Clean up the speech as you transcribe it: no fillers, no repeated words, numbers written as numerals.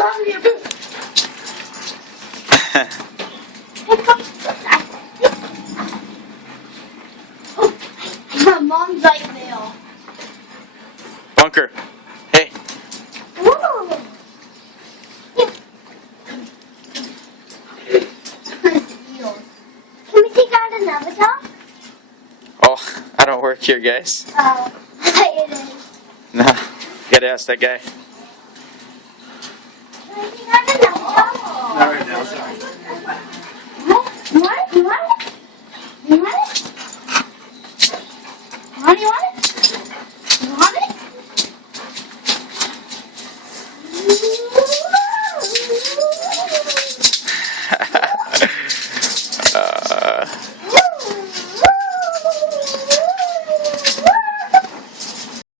Come here. Oh, Mom's right there. Bunker. Hey. Whoa. Can we take out another dog? Oh, I don't work here, guys. Oh, it is. No, gotta ask that guy. Can we take out another dog? Not right now, sorry. You want it? You want it? You want it? You want it?